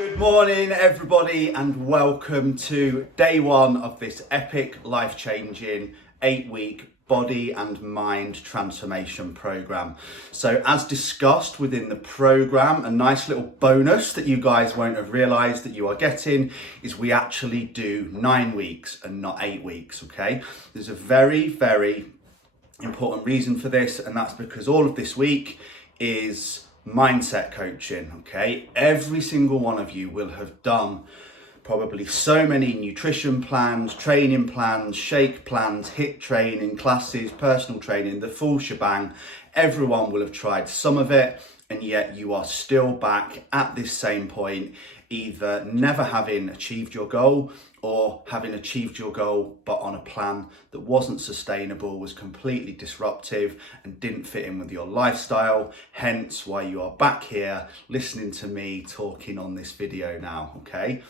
Good morning, everybody, and welcome to day one of this epic, life-changing 8-week body and mind transformation program. So as discussed within the program, a nice little bonus that you guys won't have realized that you are getting is we actually do 9 weeks and not 8 weeks, okay? There's a very, very important reason for this, and that's because all of this week is mindset coaching, okay? Every single one of you will have done probably so many nutrition plans, training plans, shake plans, HIIT training, classes, personal training, the full shebang. Everyone will have tried some of it, and yet you are still back at this same point, either never having achieved your goal or having achieved your goal but on a plan that wasn't sustainable, was completely disruptive and didn't fit in with your lifestyle, hence why you are back here listening to me talking on this video now, okay?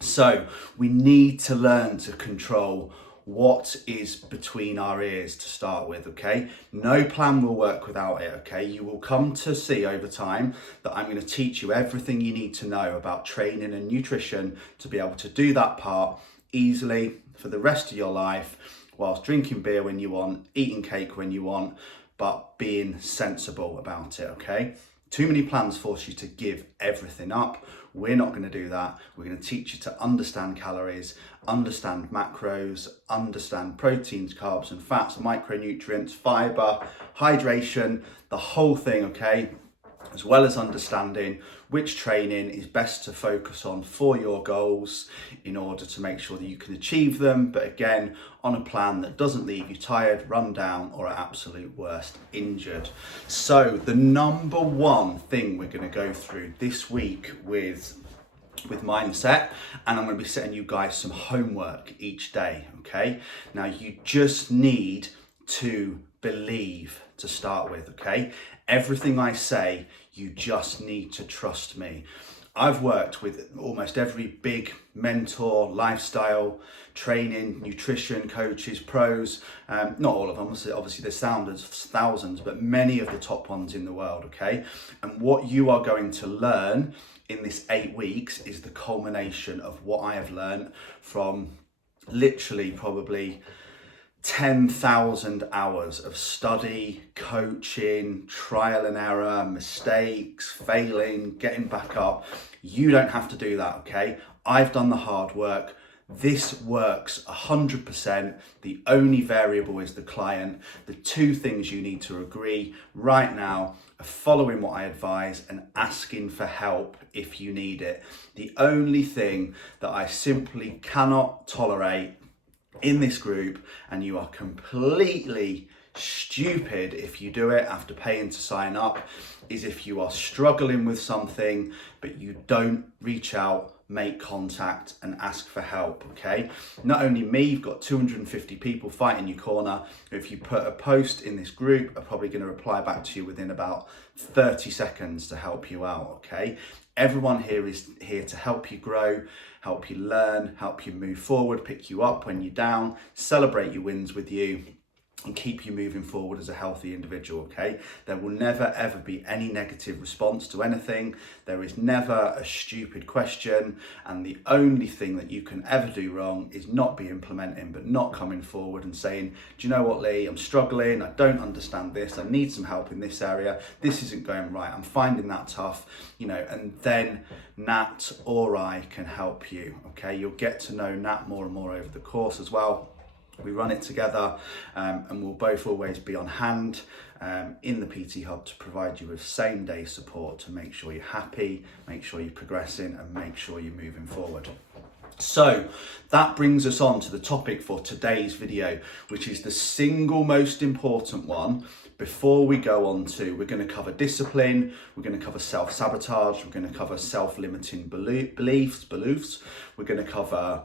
So we need to learn to control what is between our ears to start with, okay? No plan will work without it, okay? You will come to see over time that I'm going to teach you everything you need to know about training and nutrition to be able to do that part easily for the rest of your life, whilst drinking beer when you want, eating cake when you want, but being sensible about it, okay? Too many plans force you to give everything up. We're not going to do that. We're going to teach you to understand calories, understand macros, understand proteins, carbs and fats, micronutrients, fiber, hydration, the whole thing, okay? As well as understanding which training is best to focus on for your goals in order to make sure that you can achieve them, but again, on a plan that doesn't leave you tired, run down, or at absolute worst, injured. So the number one thing we're going to go through this week with mindset, and I'm going to be setting you guys some homework each day, okay? Now you just need to believe to start with, okay? Everything I say, you just need to trust me. I've worked with almost every big mentor, lifestyle, training, nutrition coaches, pros, not all of them, obviously there's thousands, but many of the top ones in the world, okay? And what you are going to learn in this 8 weeks is the culmination of what I have learned from literally probably 10,000 hours of study, coaching, trial and error, mistakes, failing, getting back up. You don't have to do that, okay? I've done the hard work. This works 100%. The only variable is the client. The two things you need to agree right now are following what I advise and asking for help if you need it. The only thing that I simply cannot tolerate in this group, and you are completely stupid if you do it after paying to sign up, is if you are struggling with something but you don't reach out, make contact and ask for help, okay? Not only me, you've got 250 people fighting your corner. If you put a post in this group, I'm probably going to reply back to you within about 30 seconds to help you out, okay? Everyone here is here to help you grow, help you learn, help you move forward, pick you up when you're down, celebrate your wins with you, and keep you moving forward as a healthy individual, okay? There will never ever be any negative response to anything. There is never a stupid question, and the only thing that you can ever do wrong is not be implementing, but not coming forward and saying, do you know what, Lee, I'm struggling, I don't understand this, I need some help in this area, this isn't going right, I'm finding that tough, you know, and then Nat or I can help you, okay? You'll get to know Nat more and more over the course as well. We run it together, and we'll both always be on hand in the PT Hub to provide you with same day support to make sure you're happy, make sure you're progressing, and make sure you're moving forward. So that brings us on to the topic for today's video, which is the single most important one. Before we go on to, we're going to cover discipline, we're going to cover self-sabotage, we're going to cover self-limiting beliefs, we're going to cover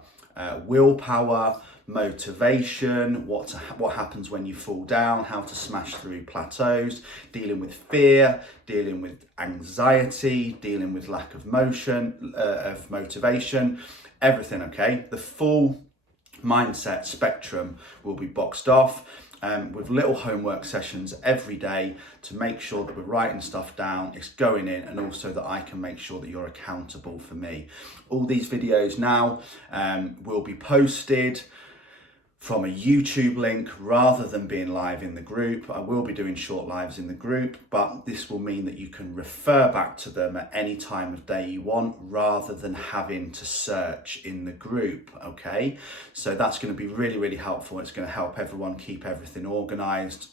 willpower, motivation, what happens when you fall down, how to smash through plateaus, dealing with fear, dealing with anxiety, dealing with lack of motivation, everything, okay? The full mindset spectrum will be boxed off. with little homework sessions every day to make sure that we're writing stuff down, it's going in, and also that I can make sure that you're accountable for me. All these videos now will be posted from a YouTube link rather than being live in the group. I will be doing short lives in the group, but this will mean that you can refer back to them at any time of day you want rather than having to search in the group, okay? So that's going to be really, really helpful. It's going to help everyone keep everything organized.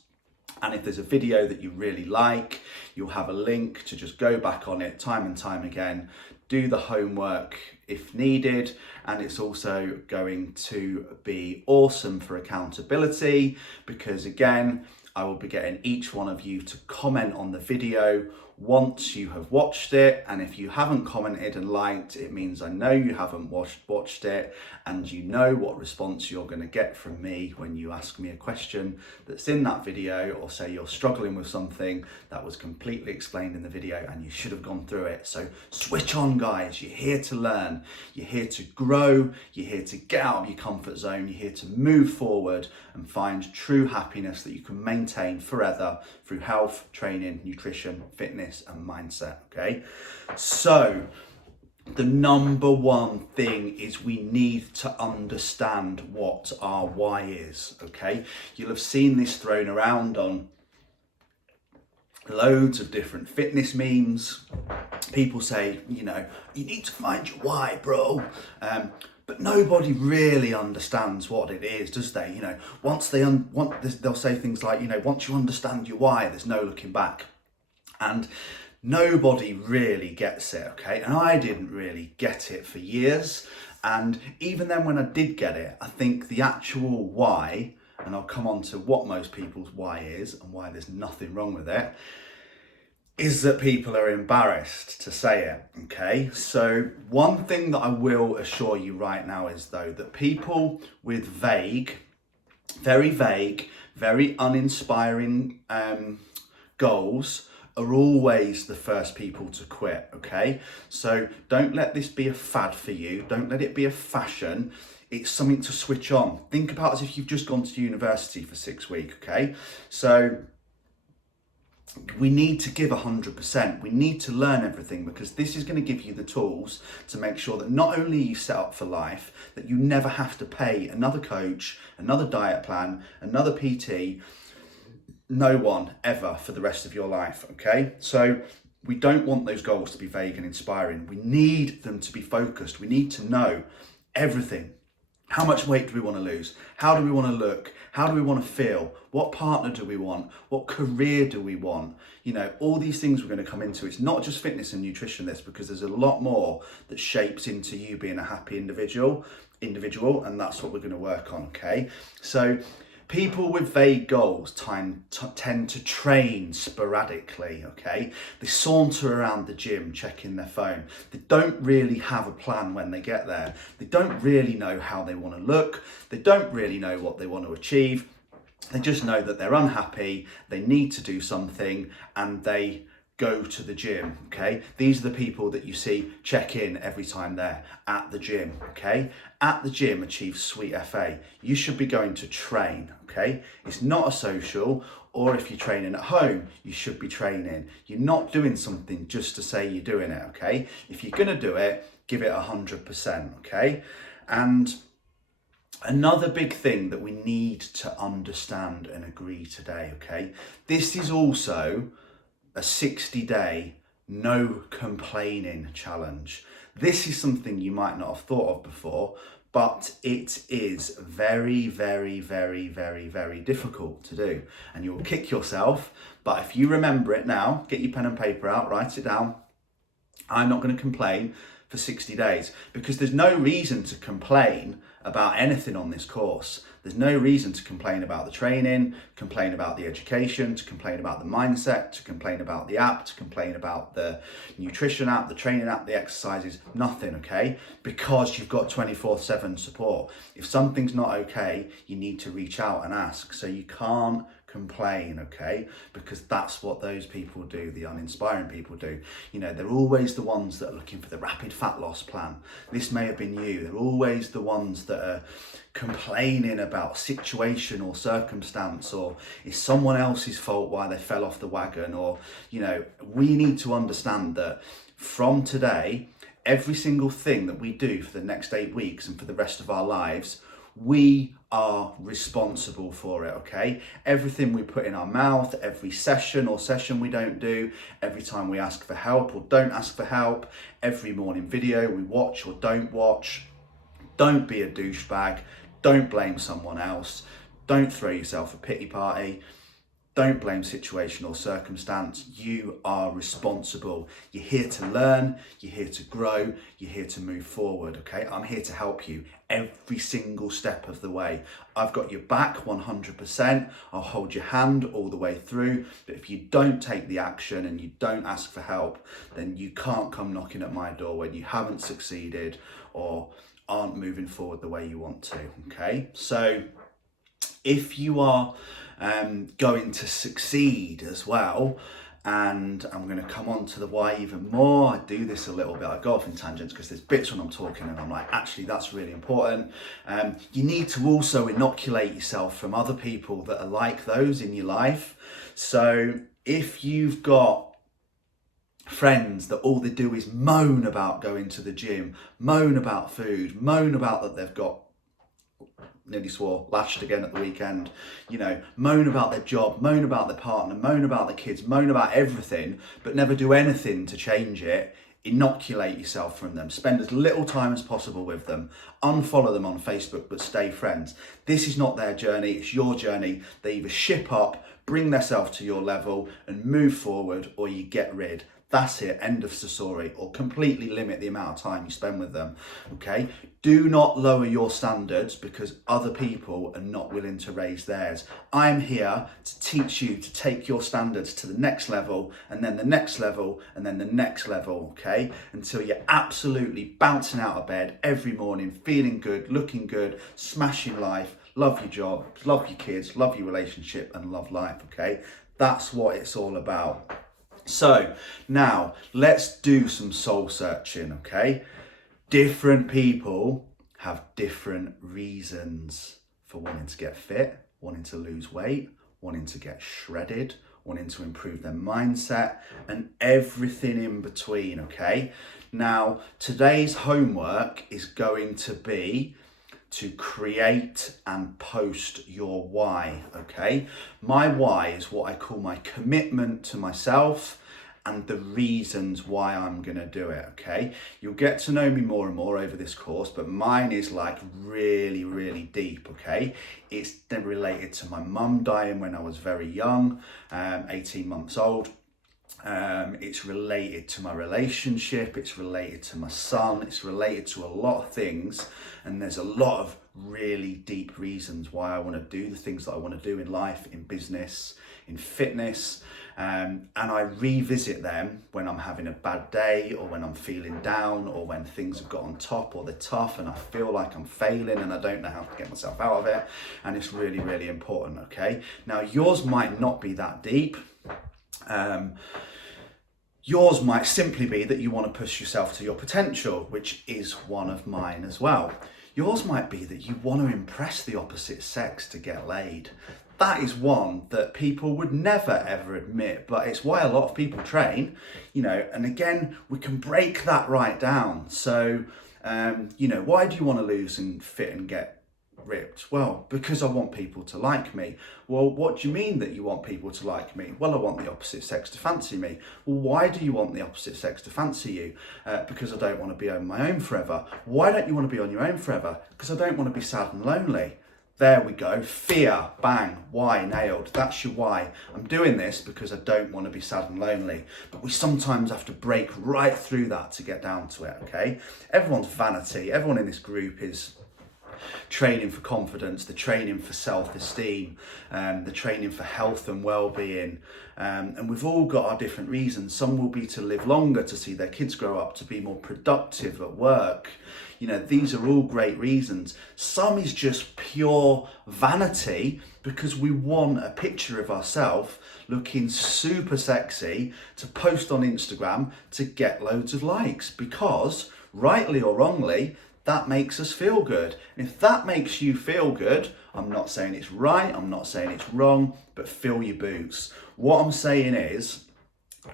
And if there's a video that you really like, you'll have a link to just go back on it time and time again, do the homework if needed, and it's also going to be awesome for accountability because, again, I will be getting each one of you to comment on the video once you have watched it, and if you haven't commented and liked, it means I know you haven't watched it, and you know what response you're going to get from me when you ask me a question that's in that video, or say you're struggling with something that was completely explained in the video and you should have gone through it. So switch on, guys. You're here to learn, you're here to grow, you're here to get out of your comfort zone, you're here to move forward and find true happiness that you can maintain forever through health, training, nutrition, fitness and mindset, okay? So the number one thing is we need to understand what our why is, okay? You'll have seen this thrown around on loads of different fitness memes. People say, you know, you need to find your why, bro. But nobody really understands what it is, does they? You know, once they'll say things like, you know, once you understand your why, there's no looking back. And nobody really gets it, okay? And I didn't really get it for years. And even then when I did get it, I think the actual why, and I'll come on to what most people's why is and why there's nothing wrong with it, is that people are embarrassed to say it, okay? So one thing that I will assure you right now is, though, that people with very uninspiring goals are always the first people to quit, okay? So don't let this be a fad for you. Don't let it be a fashion. It's something to switch on. Think about it as if you've just gone to university for 6 weeks, okay? So we need to give 100%. We need to learn everything because this is going to give you the tools to make sure that not only are you set up for life, that you never have to pay another coach, another diet plan, another PT, no one ever for the rest of your life, okay? So we don't want those goals to be vague and inspiring. We need them to be focused. We need to know everything. How much weight do we want to lose? How do we want to look? How do we want to feel? What partner do we want? What career do we want? You know, all these things we're going to come into. It's not just fitness and nutrition, this, because there's a lot more that shapes into you being a happy individual, and that's what we're going to work on, okay? So people with vague goals tend to train sporadically, okay? They saunter around the gym checking their phone. They don't really have a plan when they get there. They don't really know how they want to look. They don't really know what they want to achieve. They just know that they're unhappy, they need to do something, and they go to the gym, okay? These are the people that you see check in every time they're at the gym, okay? At the gym, achieve sweet FA. You should be going to train, okay? It's not a social, or if you're training at home, you should be training. You're not doing something just to say you're doing it, okay? If you're gonna do it, give it 100%, okay? And another big thing that we need to understand and agree today, okay? This is also a 60-day no complaining challenge. This is something you might not have thought of before, but it is very, very, very, very, very difficult to do. And you'll kick yourself, but if you remember it now, get your pen and paper out, write it down. I'm not going to complain for 60 days because there's no reason to complain about anything on this course. There's no reason to complain about the training, complain about the education, to complain about the mindset, to complain about the app, to complain about the nutrition app, the training app, the exercises, nothing, okay? Because you've got 24/7 support. If something's not okay, you need to reach out and ask. So you can't complain, okay? Because that's what those people do, the uninspiring people do. You know, they're always the ones that are looking for the rapid fat loss plan. This may have been you. They're always the ones that are complaining about situation or circumstance, or it's someone else's fault why they fell off the wagon. Or, you know, we need to understand that from today, every single thing that we do for the next 8 weeks and for the rest of our lives, we are responsible for it, okay? Everything we put in our mouth, every session or session we don't do, every time we ask for help or don't ask for help, every morning video we watch or don't watch, don't be a douchebag, don't blame someone else, don't throw yourself a pity party, don't blame situation or circumstance. You are responsible. You're here to learn, you're here to grow, you're here to move forward, okay? I'm here to help you every single step of the way. I've got your back 100%. I'll hold your hand all the way through. But if you don't take the action and you don't ask for help, then you can't come knocking at my door when you haven't succeeded or aren't moving forward the way you want to, okay? So if you are going to succeed as well, and I'm going to come on to the why even more. I do this a little bit, I go off in tangents because there's bits when I'm talking and I'm like, actually that's really important. You need to also inoculate yourself from other people that are like those in your life. So if you've got friends that all they do is moan about going to the gym, moan about food, moan about that they've got, nearly swore, lashed again at the weekend, you know, moan about their job, moan about their partner, moan about the kids, moan about everything, but never do anything to change it, inoculate yourself from them. Spend as little time as possible with them. Unfollow them on Facebook, but stay friends. This is not their journey, it's your journey. They either ship up, bring themselves to your level and move forward, or you get rid. That's it, end of the story, or completely limit the amount of time you spend with them, okay? Do not lower your standards because other people are not willing to raise theirs. I'm here to teach you to take your standards to the next level, and then the next level, and then the next level, okay? Until you're absolutely bouncing out of bed every morning, feeling good, looking good, smashing life, love your job, love your kids, love your relationship, and love life, okay? That's what it's all about. So now let's do some soul searching, okay? Different people have different reasons for wanting to get fit, wanting to lose weight, wanting to get shredded, wanting to improve their mindset, and everything in between, okay? Now, today's homework is going to be to create and post your why, okay? My why is what I call my commitment to myself and the reasons why I'm gonna do it, okay? You'll get to know me more and more over this course, but mine is like really, really deep, okay? It's related to my mum dying when I was very young, 18 months old. It's related to my relationship, it's related to my son, it's related to a lot of things, and there's a lot of really deep reasons why I want to do the things that I want to do in life, in business, in fitness, and I revisit them when I'm having a bad day, or when I'm feeling down, or when things have got on top or they're tough and I feel like I'm failing and I don't know how to get myself out of it, and it's really, really important, okay? Now yours might not be that deep. Yours might simply be that you want to push yourself to your potential, which is one of mine as well. Yours might be that you want to impress the opposite sex to get laid. That is one that people would never ever admit, but it's why a lot of people train, you know, and again, we can break that right down. So, you know, why do you want to lose and fit and get ripped? Well, because I want people to like me. Well, what do you mean that you want people to like me? Well, I want the opposite sex to fancy me. Well, why do you want the opposite sex to fancy you? Because I don't want to be on my own forever. Why don't you want to be on your own forever? Because I don't want to be sad and lonely. There we go. Fear, bang, why, nailed. That's your why. I'm doing this because I don't want to be sad and lonely. But we sometimes have to break right through that to get down to it, okay? Everyone's vanity, everyone in this group is training for confidence, the training for self-esteem, the training for health and well-being. And we've all got our different reasons. Some will be to live longer, to see their kids grow up, to be more productive at work. You know, these are all great reasons. Some is just pure vanity because we want a picture of ourselves looking super sexy to post on Instagram to get loads of likes, because rightly or wrongly, that makes us feel good. And if that makes you feel good, I'm not saying it's right, I'm not saying it's wrong, but fill your boots. What I'm saying is,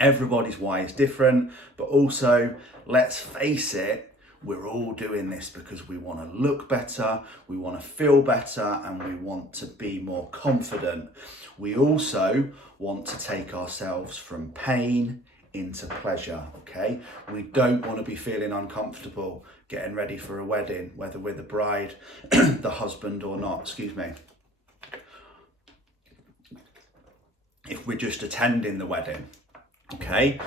everybody's why is different, but also, let's face it, we're all doing this because we want to look better, we want to feel better, and we want to be more confident. We also want to take ourselves from pain into pleasure, okay? We don't want to be feeling uncomfortable getting ready for a wedding, whether we're the bride, the husband or not, excuse me. If we're just attending the wedding, okay?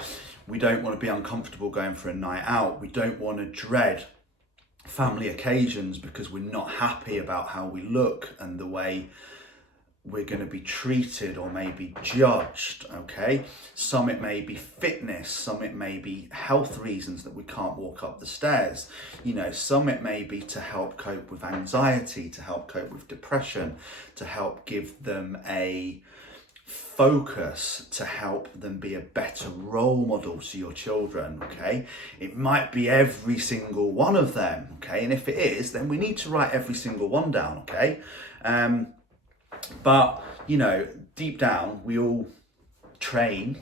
We don't want to be uncomfortable going for a night out. We don't want to dread family occasions because we're not happy about how we look and the way we're going to be treated or maybe judged, okay? Some it may be fitness, some it may be health reasons that we can't walk up the stairs. You know, some it may be to help cope with anxiety, to help cope with depression, to help give them a focus, to help them be a better role model to your children, okay? It might be every single one of them, okay? And if it is, then we need to write every single one down, okay? But, you know, deep down, we all train,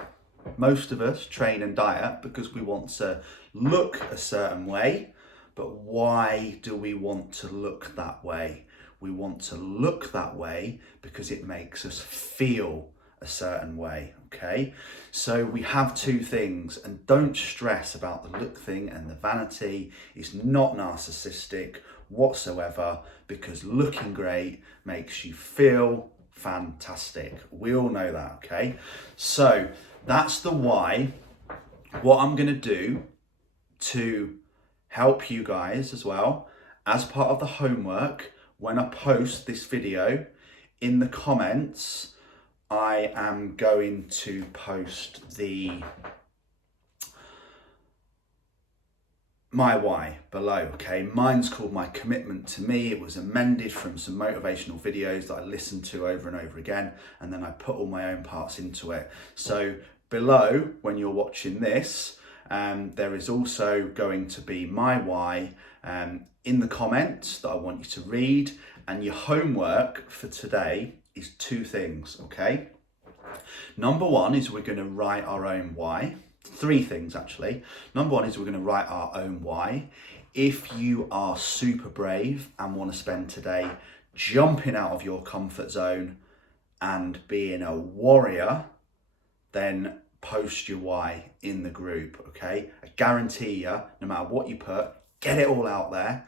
most of us train and diet because we want to look a certain way. But why do we want to look that way? We want to look that way because it makes us feel a certain way, okay? So we have two things, and don't stress about the look thing and the vanity. It's not narcissistic whatsoever, because looking great makes you feel fantastic. We all know that, okay? So that's the why. What I'm going to do to help you guys as well, as part of the homework, when I post this video, in the comments, I am going to post my why below, okay? Mine's called My Commitment to Me. It was amended from some motivational videos that I listened to over and over again, and then I put all my own parts into it. So below, when you're watching this, there is also going to be my why in the comments that I want you to read, and your homework for today is two things, okay? Number one is we're going to write our own why. Three things actually. Number one is we're going to write our own why. If you are super brave and want to spend today jumping out of your comfort zone and being a warrior, then post your why in the group, okay? I guarantee you, no matter what you put, get it all out there,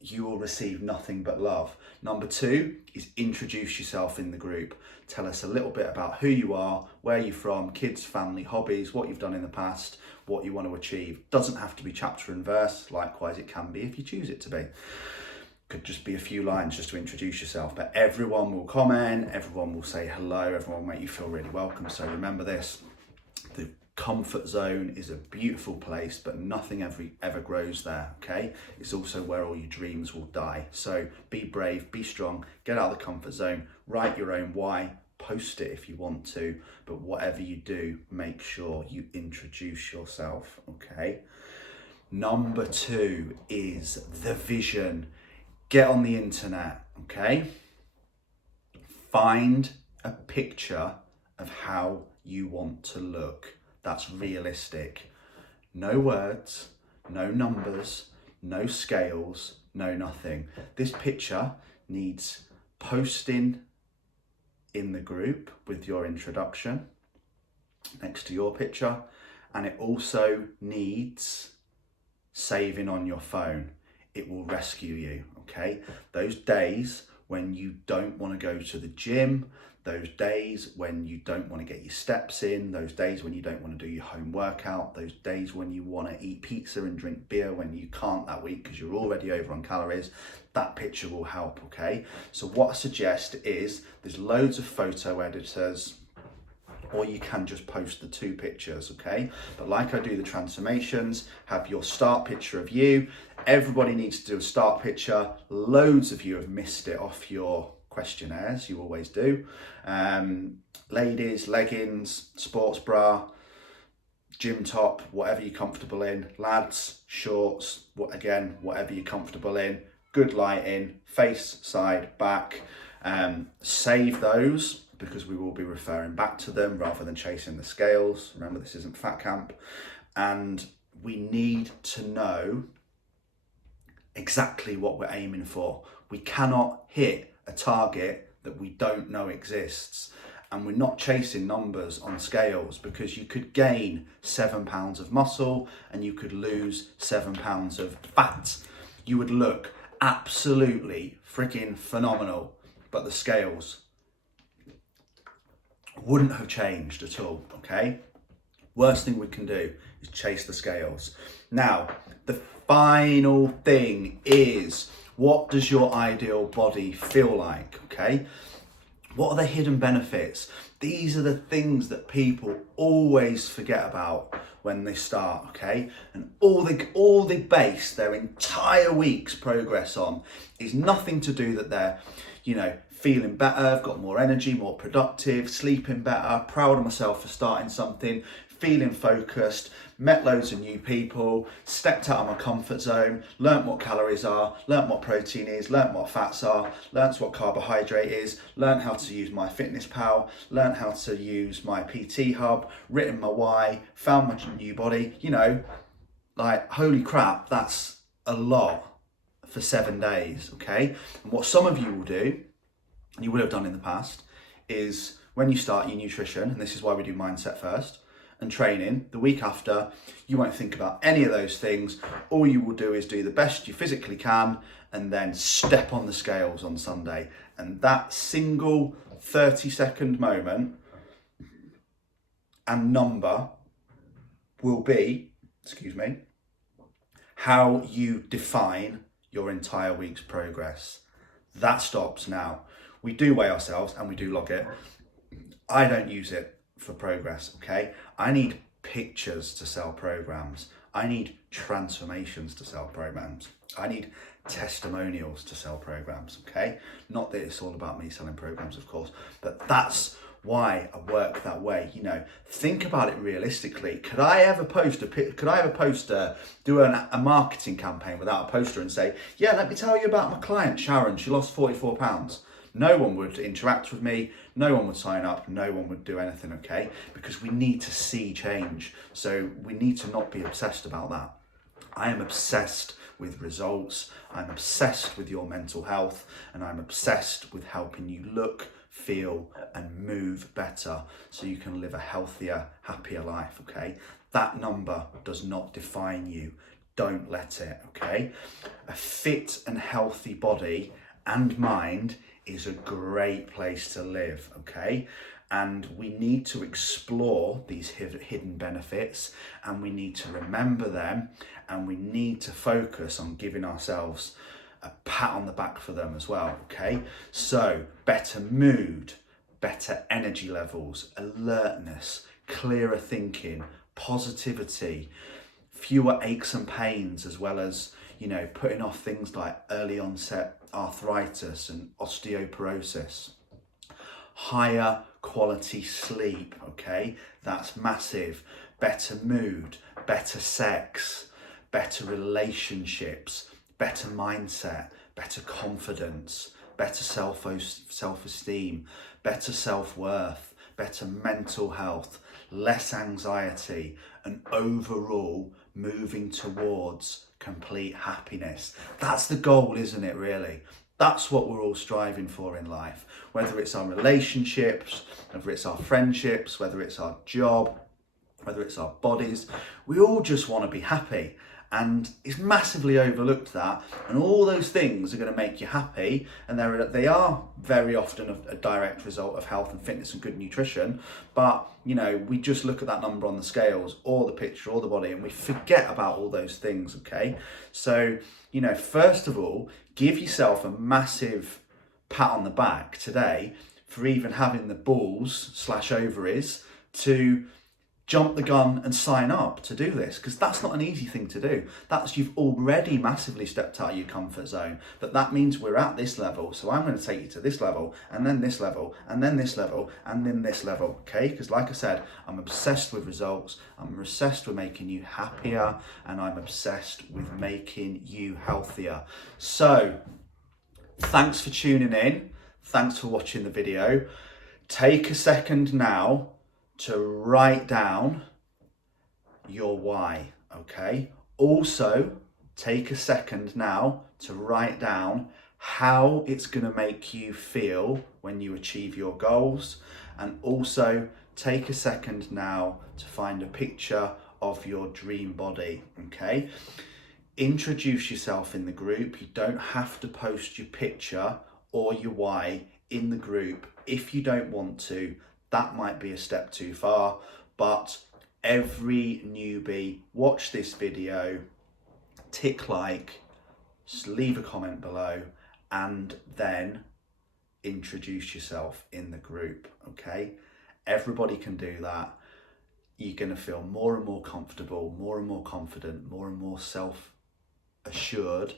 you will receive nothing but love. Number two is introduce yourself in the group. Tell us a little bit about who you are, where you're from, kids, family, hobbies, what you've done in the past, what you want to achieve. Doesn't have to be chapter and verse. Likewise, it can be if you choose it to be. Could just be a few lines just to introduce yourself, but everyone will comment, everyone will say hello, everyone will make you feel really welcome. So remember this, the comfort zone is a beautiful place, but nothing ever grows there, okay? It's also where all your dreams will die. So be brave, be strong, get out of the comfort zone, write your own why, post it if you want to, but whatever you do, make sure you introduce yourself, okay? Number two is the vision. Get on the internet, okay? Find a picture of how you want to look. That's realistic. No words, no numbers, no scales, no nothing. This picture needs posting in the group with your introduction next to your picture, and it also needs saving on your phone. It will rescue you, okay? Those days when you don't want to go to the gym, those days when you don't want to get your steps in, those days when you don't want to do your home workout, those days when you want to eat pizza and drink beer when you can't that week because you're already over on calories, that picture will help, okay? So what I suggest is there's loads of photo editors, or you can just post the 2 pictures, okay? But like I do the transformations, have your start picture of you. Everybody needs to do a start picture. Loads of you have missed it off your questionnaires, you always do. Ladies, leggings, sports bra, gym top, whatever you're comfortable in. Lads, shorts, whatever you're comfortable in. Good lighting, face, side, back. Save those, because we will be referring back to them rather than chasing the scales. Remember, this isn't fat camp. And we need to know exactly what we're aiming for. We cannot hit a target that we don't know exists. And we're not chasing numbers on scales, because you could gain 7 pounds of muscle and you could lose 7 pounds of fat. You would look absolutely freaking phenomenal, but the scales wouldn't have changed at all, okay? Worst thing we can do is chase the scales. Now, the final thing is, what does your ideal body feel like, okay? What are the hidden benefits? These are the things that people always forget about when they start, okay? And all they base their entire week's progress on is nothing to do that they're, feeling better, I've got more energy, more productive, sleeping better, proud of myself for starting something, feeling focused, met loads of new people, stepped out of my comfort zone, learnt what calories are, learnt what protein is, learnt what fats are, learnt what carbohydrate is, learnt how to use MyFitnessPal, learnt how to use my PT Hub, written my why, found my new body, holy crap, that's a lot for 7 days, okay? And what some of you will do, and you would have done in the past, is when you start your nutrition, and this is why we do mindset first, and training, the week after, you won't think about any of those things. All you will do is do the best you physically can, and then step on the scales on Sunday. And that single 30-second moment and number will be, how you define your entire week's progress. That stops now. We do weigh ourselves and we do log it. I don't use it for progress, okay? I need pictures to sell programs. I need transformations to sell programs. I need testimonials to sell programs, okay? Not that it's all about me selling programs, of course, but that's why I work that way. Think about it realistically. Could I ever do a marketing campaign without a poster and say, yeah, let me tell you about my client, Sharon, she lost 44 pounds. No one would interact with me, no one would sign up, no one would do anything, okay? Because we need to see change. So we need to not be obsessed about that. I am obsessed with results, I'm obsessed with your mental health, and I'm obsessed with helping you look, feel, and move better so you can live a healthier, happier life, okay? That number does not define you. Don't let it, okay? A fit and healthy body and mind is a great place to live, okay? And we need to explore these hidden benefits, and we need to remember them, and we need to focus on giving ourselves a pat on the back for them as well, okay? So better mood, better energy levels, alertness, clearer thinking, positivity, fewer aches and pains, as well as, putting off things like early onset arthritis and osteoporosis. Higher quality sleep, okay? That's massive. Better mood, better sex, better relationships, better mindset, better confidence, better self-esteem, better self-worth, better mental health, less anxiety, and overall moving towards complete happiness. That's the goal, isn't it, really? That's what we're all striving for in life, whether it's our relationships, whether it's our friendships, whether it's our job, whether it's our bodies. We all just want to be happy. And it's massively overlooked, that, and all those things are going to make you happy, and they are very often a direct result of health and fitness and good nutrition. But we just look at that number on the scales or the picture or the body, and we forget about all those things. Okay, so first of all, give yourself a massive pat on the back today for even having the balls / ovaries to jump the gun and sign up to do this, because that's not an easy thing to do. You've already massively stepped out of your comfort zone, but that means we're at this level. So I'm going to take you to this level, and then this level, and then this level, and then this level, okay? Because like I said, I'm obsessed with results, I'm obsessed with making you happier, and I'm obsessed with making you healthier. So thanks for tuning in, thanks for watching the video. Take a second now to write down your why, okay? Also, take a second now to write down how it's going to make you feel when you achieve your goals. And also, take a second now to find a picture of your dream body, okay? Introduce yourself in the group. You don't have to post your picture or your why in the group if you don't want to. That might be a step too far, but every newbie, watch this video, tick like, leave a comment below, and then introduce yourself in the group, okay? Everybody can do that. You're going to feel more and more comfortable, more and more confident, more and more self-assured,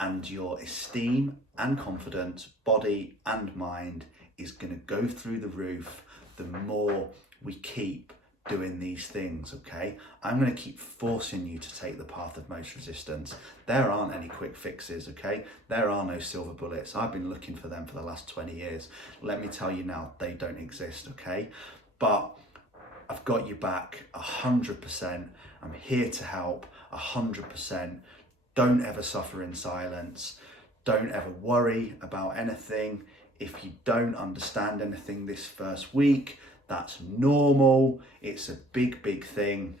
and your esteem and confidence, body and mind, is going to go through the roof the more we keep doing these things, okay? I'm going to keep forcing you to take the path of most resistance. There aren't any quick fixes, okay? There are no silver bullets. I've been looking for them for the last 20 years. Let me tell you now, they don't exist, okay? But I've got you back 100%. I'm here to help 100%. Don't ever suffer in silence. Don't ever worry about anything. If you don't understand anything this first week, that's normal. It's a big, big thing.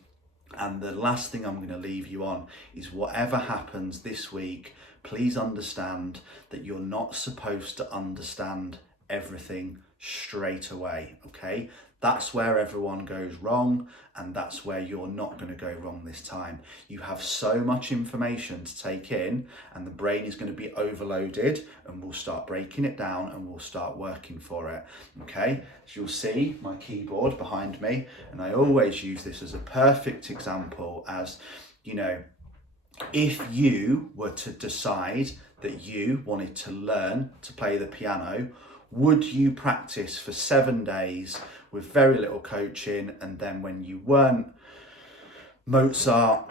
And the last thing I'm going to leave you on is, whatever happens this week, please understand that you're not supposed to understand everything straight away, okay? That's where everyone goes wrong, and that's where you're not going to go wrong this time. You have so much information to take in, and the brain is going to be overloaded, and we'll start breaking it down and we'll start working for it, okay? As you'll see, my keyboard behind me, and I always use this as a perfect example, as if you were to decide that you wanted to learn to play the piano, would you practice for 7 days with very little coaching, and then when you weren't Mozart,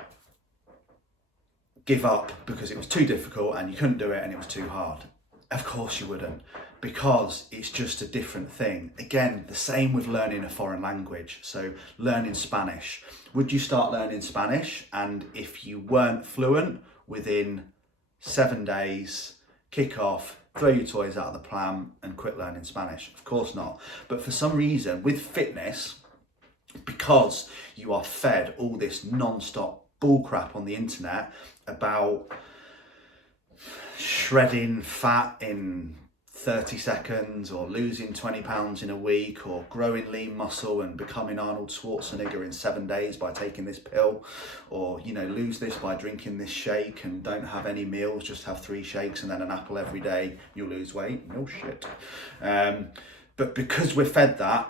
give up because it was too difficult and you couldn't do it and it was too hard? Of course you wouldn't, because it's just a different thing. Again, the same with learning a foreign language. So learning Spanish. Would you start learning Spanish, and if you weren't fluent, within 7 days, kick off, throw your toys out of the pram and quit learning Spanish? Of course not. But for some reason with fitness, because you are fed all this non-stop bullcrap on the internet about shredding fat in 30 seconds, or losing 20 pounds in a week, or growing lean muscle and becoming Arnold Schwarzenegger in 7 days by taking this pill, or lose this by drinking this shake and don't have any meals, just have 3 shakes and then an apple every day, you'll lose weight. No shit. But because we're fed that,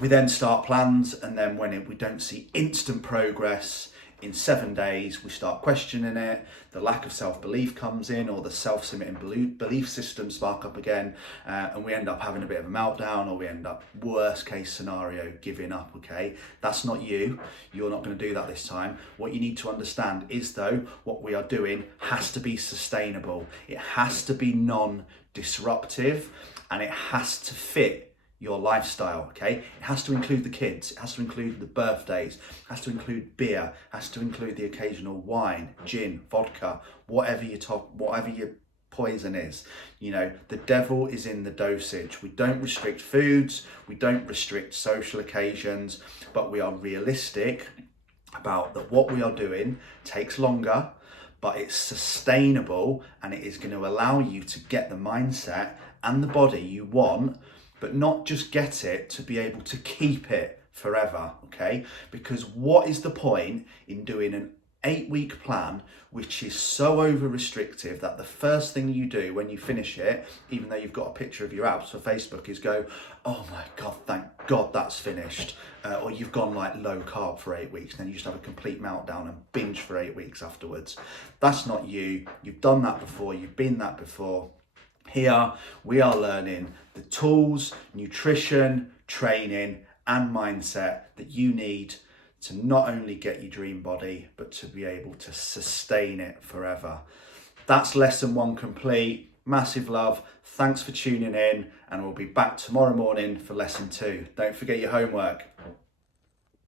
we then start plans, and then when we don't see instant progress in 7 days, we start questioning it. The lack of self-belief comes in, or the self-limiting belief system spark up again, and we end up having a bit of a meltdown, or we end up, worst case scenario, giving up, okay? That's not you. You're not going to do that this time. What you need to understand is, though, what we are doing has to be sustainable. It has to be non-disruptive, and it has to fit your lifestyle, okay? It has to include the kids, it has to include the birthdays, it has to include beer, it has to include the occasional wine, gin, vodka, whatever your poison is. The devil is in the dosage. We don't restrict foods, we don't restrict social occasions, but we are realistic about that what we are doing takes longer, but it's sustainable, and it is going to allow you to get the mindset and the body you want, but not just get it, to be able to keep it forever, okay? Because what is the point in doing an 8-week plan which is so over restrictive that the first thing you do when you finish it, even though you've got a picture of your abs for Facebook, is go, oh my God, thank God that's finished. Or you've gone like low carb for 8 weeks, then you just have a complete meltdown and binge for 8 weeks afterwards. That's not you. You've done that before, you've been that before. Here we are learning the tools, nutrition, training and mindset that you need to not only get your dream body, but to be able to sustain it forever. That's lesson 1 complete. Massive love. Thanks for tuning in, and we'll be back tomorrow morning for lesson 2. Don't forget your homework.